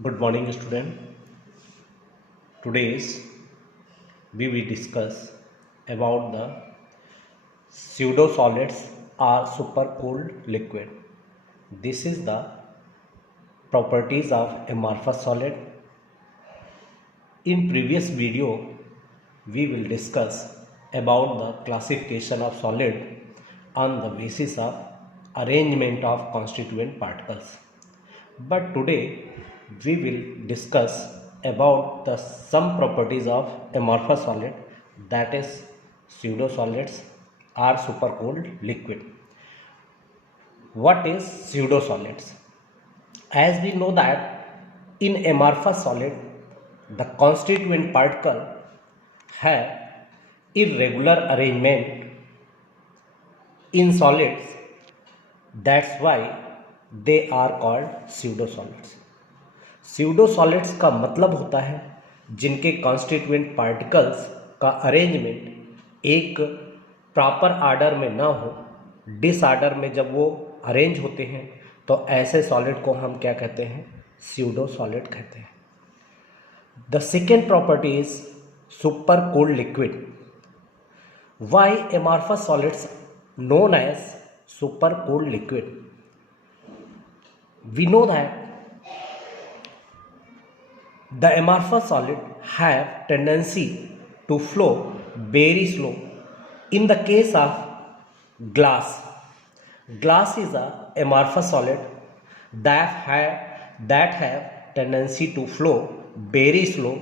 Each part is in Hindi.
Good morning, student. Today's we will discuss about the pseudo solids or supercooled liquid. This is the properties of amorphous solid. In previous video, we will discuss about the classification of solid on the basis of arrangement of constituent particles. But today we will discuss about the some properties of amorphous solid, that is pseudo solids or supercooled liquid. What is pseudo solids? As we know that in amorphous solid the constituent particle have irregular arrangement in solids, that's why they are called pseudo solids. pseudo solids का मतलब होता है जिनके कॉन्स्टिट्यूएंट पार्टिकल्स का अरेंजमेंट एक प्रॉपर आर्डर में ना हो, डिसऑर्डर में जब वो अरेंज होते हैं तो ऐसे सॉलिड को हम क्या कहते हैं? pseudo solid कहते हैं. The second property is supercooled liquid. Why amorphous solids known as supercooled liquid? We know that the amorphous solid have tendency to flow very slow. In the case of glass is a amorphous solid that have tendency to flow very slow.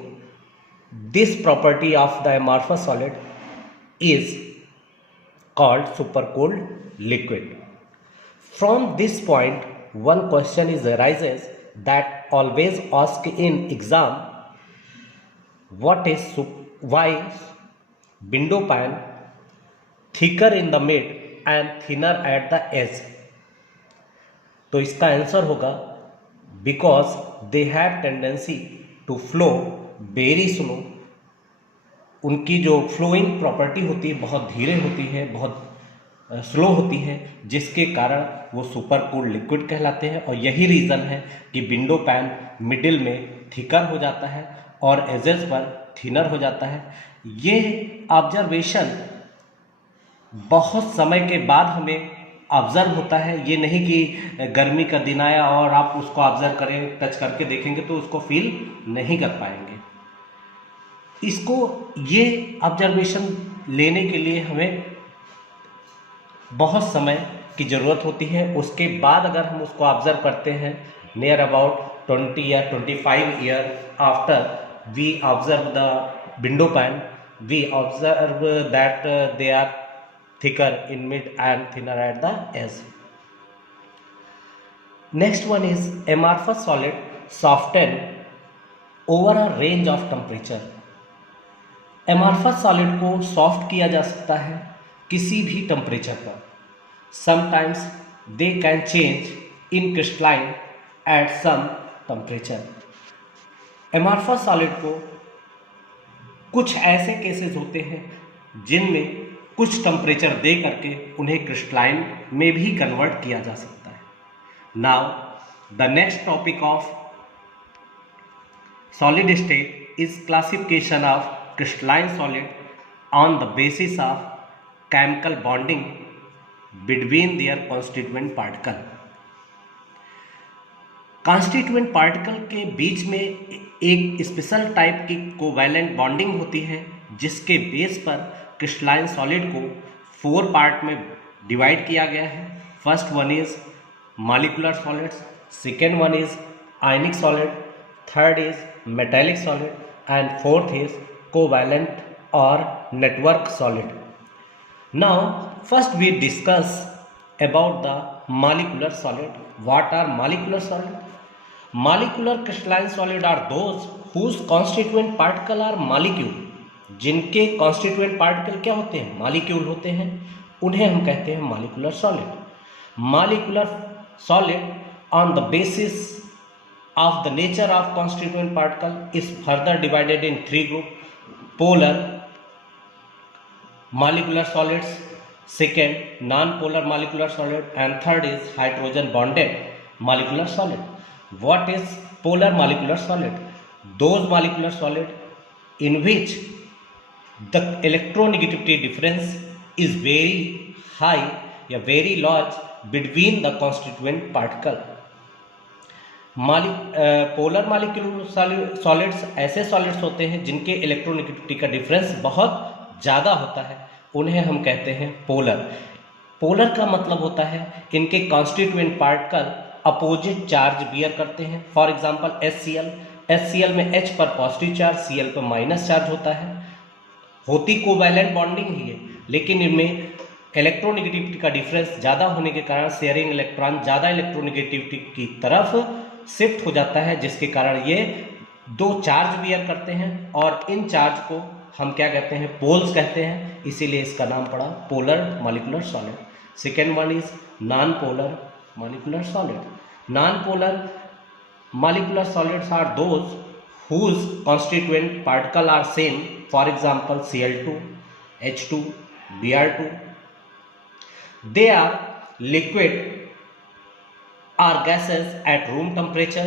This property of the amorphous solid is called supercooled liquid. From this point, one question is arises that always asked in exam: why window pane thicker in the mid and thinner at the edge? तो इसका आंसर होगा because they have tendency to flow very slow. उनकी जो फ्लोइंग प्रॉपर्टी होती है बहुत धीरे होती है, बहुत स्लो होती है, जिसके कारण वो सुपरकूल्ड लिक्विड कहलाते हैं. और यही रीज़न है कि विंडो पैन मिडिल में थिकर हो जाता है और एजेस पर थिनर हो जाता है. ये ऑब्जर्वेशन बहुत समय के बाद हमें ऑब्जर्व होता है. ये नहीं कि गर्मी का दिन आया और आप उसको ऑब्जर्व करें, टच करके देखेंगे तो उसको फील नहीं कर पाएंगे. इसको ये ऑब्जर्वेशन लेने के लिए हमें बहुत समय की ज़रूरत होती है. उसके बाद अगर हम उसको ऑब्जर्व करते हैं नियर अबाउट 20 या 25 year after we observe the window pane, we observe that they are thicker in mid and thinner at the edge. Next one is amorphous solid soften over a range of temperature. amorphous solid को सॉफ्ट किया जा सकता है किसी भी टेम्परेचर पर. Sometimes they can change in crystalline at some temperature. amorphous solid को कुछ ऐसे केसेस होते हैं जिनमें कुछ टेम्परेचर दे करके उन्हें क्रिस्टलाइन में भी कन्वर्ट किया जा सकता है. Now the next topic of solid state is classification of crystalline solid on the basis of chemical bonding between their constituent particle. Constituent particle के बीच में एक स्पेशल टाइप की कोवैलेंट बॉन्डिंग होती है जिसके बेस पर क्रिस्टलाइन सॉलिड को 4 पार्ट में डिवाइड किया गया है. First one is molecular solids, second one is ionic solid, third is metallic solid and fourth is covalent और network solid. Now first we discuss about the molecular solid. What are molecular solid? Molecular crystalline solid are those whose constituent particle are molecule. जिनके कॉन्स्टिट्यूएंट पार्टिकल क्या होते हैं? मॉलिक्यूल होते हैं. उन्हें हम कहते हैं molecular solid. Molecular solid on the basis of the nature of constituent particle is further divided in 3 group: polar molecular solids, second non polar molecular solid and third is hydrogen bonded molecular solid. What is polar molecular solid? Those molecular solid in which the electronegativity difference is very high या very large between the constituent particle. Polar molecular solids ऐसे सॉलिड्स होते हैं जिनके इलेक्ट्रोनेगेटिविटी का डिफरेंस बहुत ज़्यादा होता है, उन्हें हम कहते हैं पोलर। पोलर का मतलब होता है इनके constituent particle opposite charge bear करते हैं। फॉर एग्जांपल HCl में H पर पॉजिटिव चार्ज, Cl पर माइनस चार्ज होता है। होती कोवैलेंट बॉन्डिंग ही है, लेकिन इनमें इलेक्ट्रोनेगेटिविटी का डिफरेंस ज़्यादा होने के कारण शेयरिंग इलेक्ट्रॉन ज़्यादा इलेक्ट्रोनेगेटिविटी की तरफ शिफ्ट हो जाता है, जिसके कारण ये दो चार्ज बियर करते हैं और इन चार्ज को हम क्या कहते हैं, पोल्स कहते हैं, इसीलिए इसका नाम पड़ा polar molecular solid. Second one is non polar molecular solid. Non polar molecular solids are those whose constituent particle are same, for example Cl2, H2, Br2. They are liquid or gases at room temperature.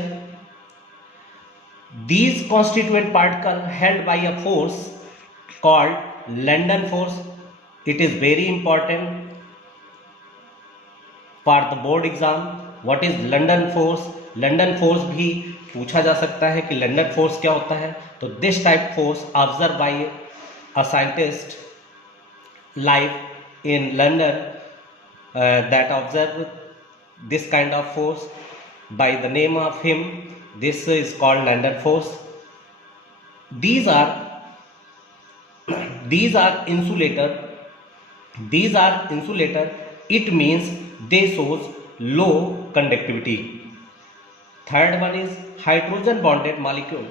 These constituent particles held by a force called London force. It is very important for the board exam. What is London force? London force भी पूछा जा सकता है कि लंडन फोर्स क्या होता है। तो this type force observe by a scientist live in London that observe this kind of force by the name of him, this is called London force. these are insulator. It means they shows low conductivity. Third one is hydrogen bonded molecule.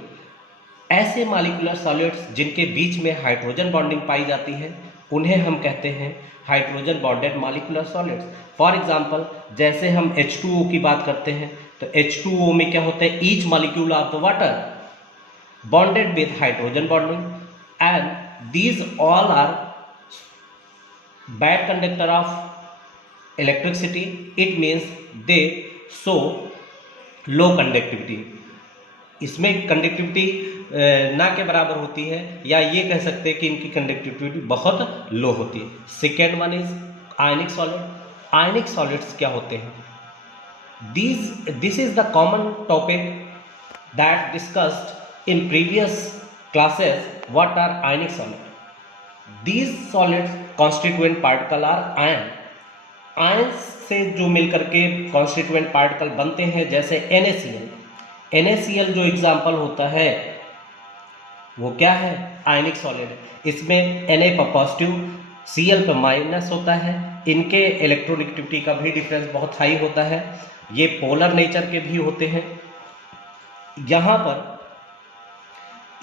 ऐसे मॉलिक्यूलर सॉलिड्स जिनके बीच में हाइड्रोजन बॉन्डिंग पाई जाती है उन्हें हम कहते हैं hydrogen bonded molecular solids. For example जैसे हम H2O की बात करते हैं तो H2O में क्या होता है, each molecule of the water bonded with hydrogen bonding and these all are bad conductor of electricity. It means they show low conductivity. इसमें कंडक्टिविटी ना के बराबर होती है, या ये कह सकते हैं कि इनकी कंडक्टिविटी बहुत लो होती है। Second one is ionic solid. Ionic solids क्या होते हैं? This is the common topic that discussed in previous classes. What are ionic solid? These solids constituent particle are ion. Ions से जो मिलकर के कॉन्स्टिट्यूएंट पार्टिकल बनते हैं, जैसे NaCl जो एग्जाम्पल होता है वो क्या है, आयनिक सॉलिड। इसमें Na पर पॉजिटिव, Cl पर माइनस होता है। इनके इलेक्ट्रोनेगेटिविटी का भी डिफरेंस बहुत हाई होता है। ये पोलर नेचर के भी होते हैं। यहाँ पर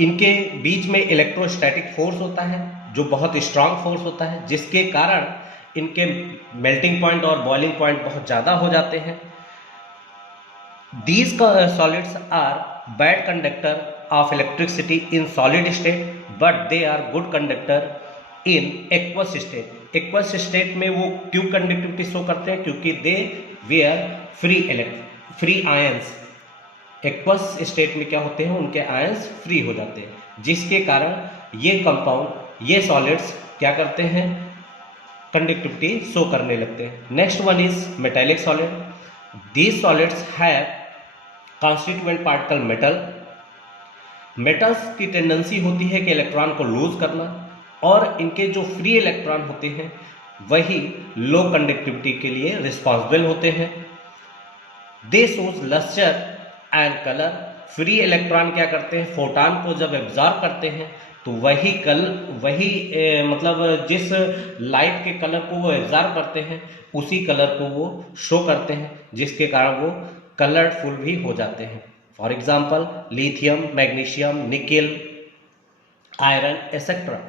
इनके बीच में इलेक्ट्रोस्टैटिक फोर्स होता है जो बहुत स्ट्रांग फोर्स होता है, जिसके कारण इनके मेल्टिंग पॉइंट और बॉइलिंग पॉइंट बहुत ज़्यादा हो जाते हैं। These solids are bad conductor of electricity in solid state, but they are good conductor in aqueous state. Aqueous state में वो क्यों कंडक्टिविटी शो करते हैं? क्योंकि they wear free ions. Aqueous state में क्या होते हैं, उनके आयंस फ्री हो जाते हैं, जिसके कारण ये कंपाउंड, ये सॉलिड्स क्या करते हैं, कंडक्टिविटी शो करने लगते हैं। Next one is metallic solid. These solids have constituent particle metal. Metals की टेंडेंसी होती है कि इलेक्ट्रॉन को लूज करना, और इनके जो फ्री इलेक्ट्रॉन होते हैं वही लो कंडक्टिविटी के लिए रिस्पॉन्सिबल होते हैं। They shows luster and colour. Free electron क्या करते हैं, फोटॉन को जब एब्जॉर्ब करते हैं तो मतलब जिस लाइट के कलर को वो एब्जॉर्ब करते हैं उसी कलर को वो शो करते हैं, जिसके कारण वो कलरफुल भी हो जाते हैं। For example lithium, magnesium, nickel, iron etcetera.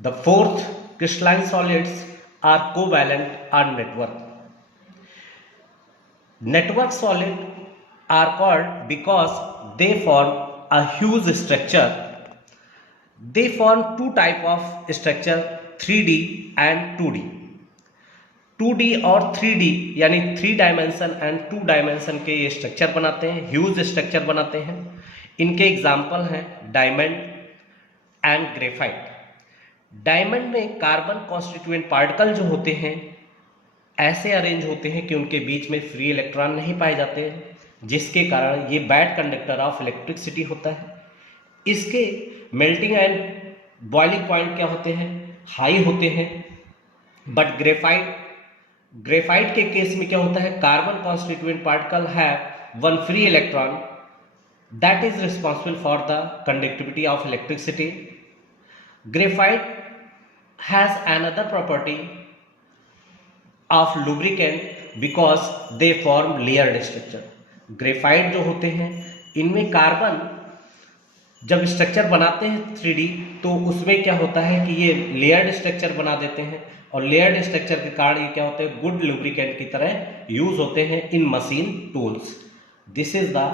The fourth crystalline solids are covalent और network. Network solid are called because they form a huge structure. They form two type of structure, 3D and 2D. 2D और 3D यानी 3 डायमेंशन एंड 2 डायमेंशन के ये स्ट्रक्चर बनाते हैं, ह्यूज स्ट्रक्चर बनाते हैं। इनके एग्जाम्पल हैं डायमंड एंड ग्रेफाइट। डायमंड में कार्बन कॉन्स्टिट्यूएंट पार्टिकल जो होते हैं ऐसे अरेंज होते हैं कि उनके बीच में फ्री इलेक्ट्रॉन नहीं पाए जाते हैं, जिसके कारण ये बैड कंडक्टर ऑफ इलेक्ट्रिसिटी होता है। इसके मेल्टिंग एंड बॉइलिंग पॉइंट क्या होते हैं, हाई होते हैं। बट ग्रेफाइट के केस में क्या होता है, carbon constituent particle have one free electron that is responsible for the conductivity of electricity. Graphite has another property of lubricant because they form layered structure। Graphite जो होते हैं इनमें कार्बन जब स्ट्रक्चर बनाते हैं 3D तो उसमें क्या होता है कि ये लेयर्ड स्ट्रक्चर बना देते हैं, और लेयर्ड स्ट्रक्चर के कारण ये क्या होते हैं, गुड लुब्रिकेंट की तरह यूज होते हैं in machine tools. This is the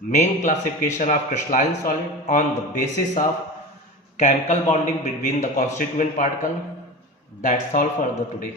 main classification of crystalline solid on the basis of chemical bonding between the constituent particle. That's all for the today.